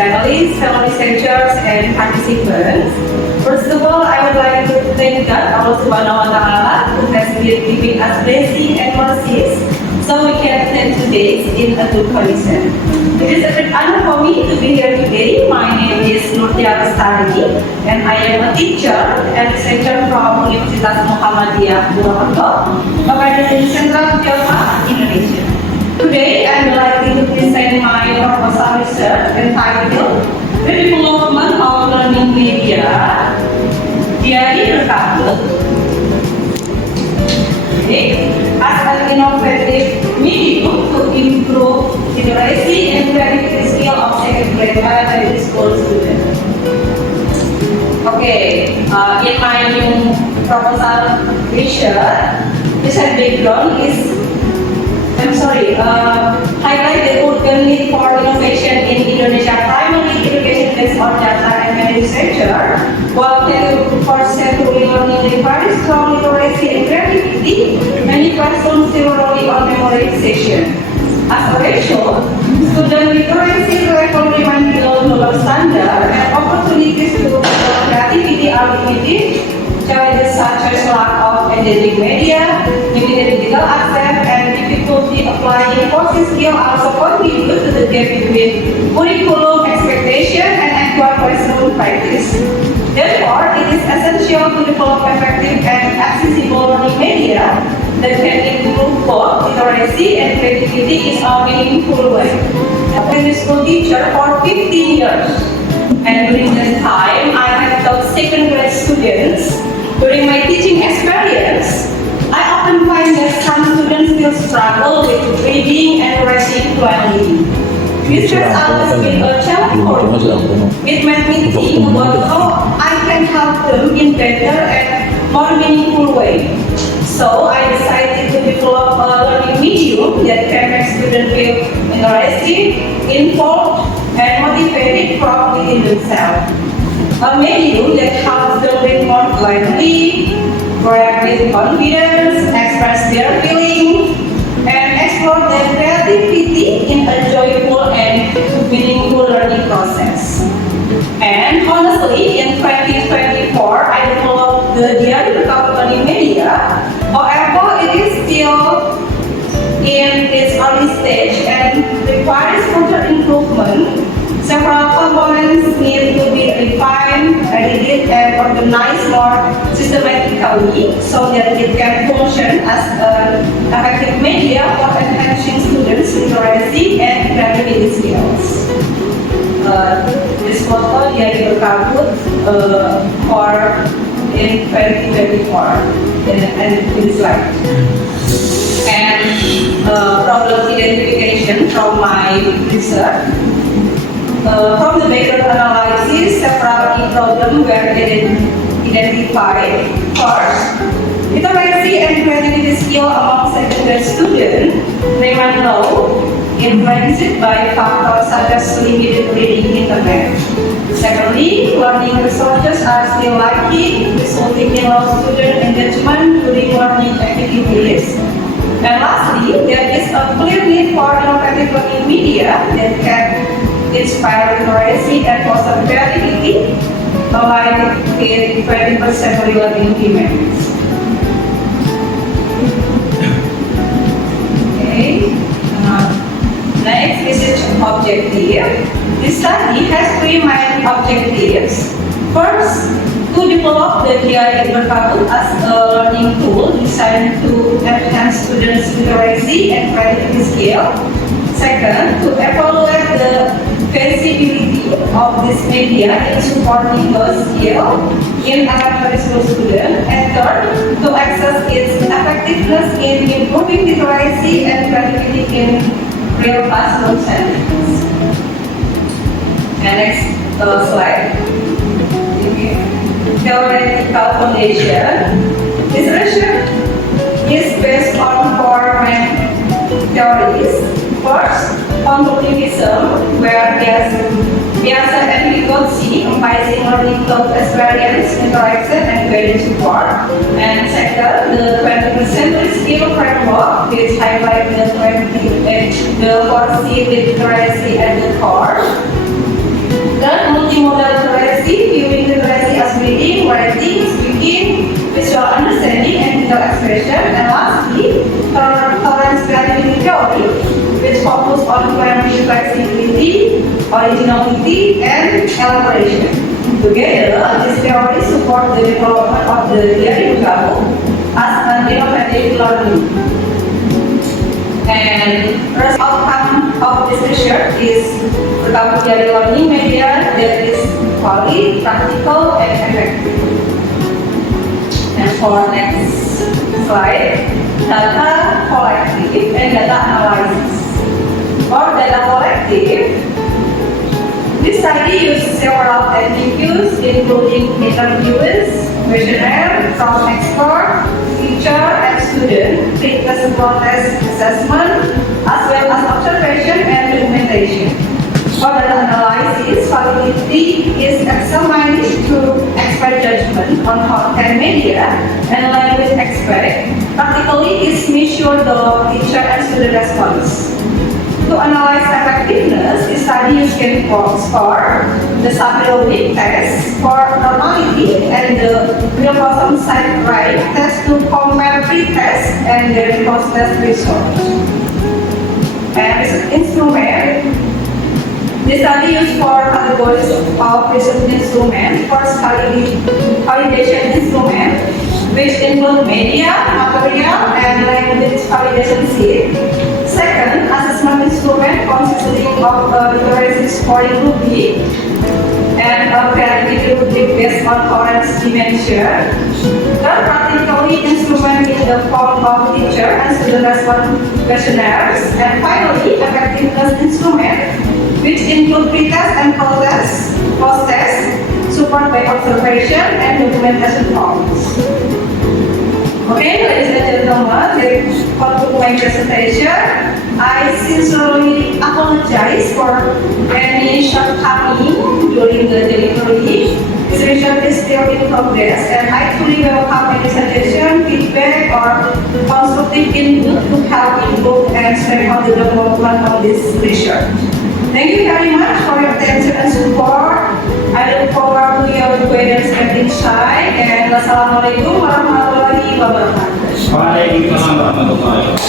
panelists, fellow researchers, and participants. First of all, I would like to thank God, Allah Subhanahu wa Ta'ala, who has been giving us blessing and mercies, so we can attend today in a good condition. It is a great honor for me to be here today. My name is Nurtia Lestari, and I am a teacher and researcher from Universitas Muhammadiyah Purwokerto, located in Central Java, Indonesia. Today, I would like to present my proposal research entitled The Development of Learning Media, Diari Berkabut. As an innovative medium to improve literacy and creativity skill of second grade elementary school students. In my new proposal research background is highlight the urgent need for innovation in Indonesia primary education based on data and many researcher. While 10% learning requires strong literacy and creativity, many classrooms still rely on memorization. As a result, student literacy level remains below global standard, and opportunities to develop creativity are limited. Challenges such as lack of academic media, limited digital access, and difficulty applying courses skill also contribute to the gap between curriculum expectation and actual classroom practice. Therefore, it is essential to develop effective and accessible learning media that can improve both literacy and creativity in a meaningful way. I've been a school teacher for 15 years, and during this time, I have taught second grade students. During my teaching experience, I often find that some students still struggle with reading and writing fluently. This has always been a challenge for me. It made me think about how I can help them in better and more meaningful way. So I decided to develop a learning medium that can make students feel interested, informed, and motivated from within themselves. A medium that helps them read more fluently, react with confidence, express their feelings, and explore their creativity in a joyful and meaningful learning process. And honestly, in 2024, I developed the Diari Berkabut learning media. However, it is still in its early stage and requires further improvement. Several components need to be refined, edited, and organized more systematically so that it can function as an effective media for enhancing students' literacy and creativity skills. This photo Diari Berkabut for in 2024 and this slide. And problem identification from my research. From the background analysis, several key problems were identified. First, literacy and creativity skill among secondary students remain low, influenced by factors such as limited reading internet. Secondly, learning resources are still lacking, resulting in low student engagement during learning activities. And lastly, there is a clear need for innovative learning media that can inspire literacy and foster creativity, aligned with 20% real implements. Next, research objective. This study has three main objectives. First, to develop the Diari Berkabut as a learning tool designed to enhance students' literacy and creativity skill. Second, to evaluate the feasibility of this media in supporting those skills in elementary school students. And third, to assess its effectiveness in improving literacy and creativity in real classroom settings. And next slide. Theoretical foundation. This research is based on four main theories. First, convolutivism, where bias and pedagogy, emphasizing learning through experience, interaction, and guidance support. And second, the 20th century skill framework, which highlights the 4C literacy at the core. writing, speaking, visual understanding, and visual expression. And lastly, tolerance creativity theory, which focus on primary flexibility, originality, and elaboration. Together, these theories support the development of the Diari Bungabo as an innovative learning. And first outcome of this research is vocabulary learning media that is quality, practical, and effective. And for next slide, data collective and data analysis. For data collective, this study uses several techniques including interviews, questionnaire from expert, teacher, and student, pre-test test assessment, as well as observation and documentation. For data analysis, validity is examined through expert judgment on content media and language expert. Practically, is measure the teacher and student response. To analyze effectiveness, this study can score the Sapir-Wheel test for normality and the Wilcoxon site right test to compare pre-test and then post-test results. And as an instrument, the study used for categories of research instrument. First, validation instrument, which include media, material, and language validation sheet. Second, assessment instrument consisting of a literacy scoring rubric and a creativity rubric based on orange dimension. Third, practically instrument in the form of teacher and student response questionnaires. And finally, effectiveness instrument, which include pre-test and post-test, support by observation and documentation forms. Okay, ladies and gentlemen, that's conclude my presentation. I sincerely apologize for any shortcoming during the delivery. This research is still in progress, and I truly welcome any suggestion, feedback, or constructive input to help improve and strengthen the development of this research. Thank you very much for your attention and support. I look forward to your guidance and insight. And wassalamualaikum warahmatullahi wabarakatuh. Waalaikumsalam warahmatullahi wabarakatuh.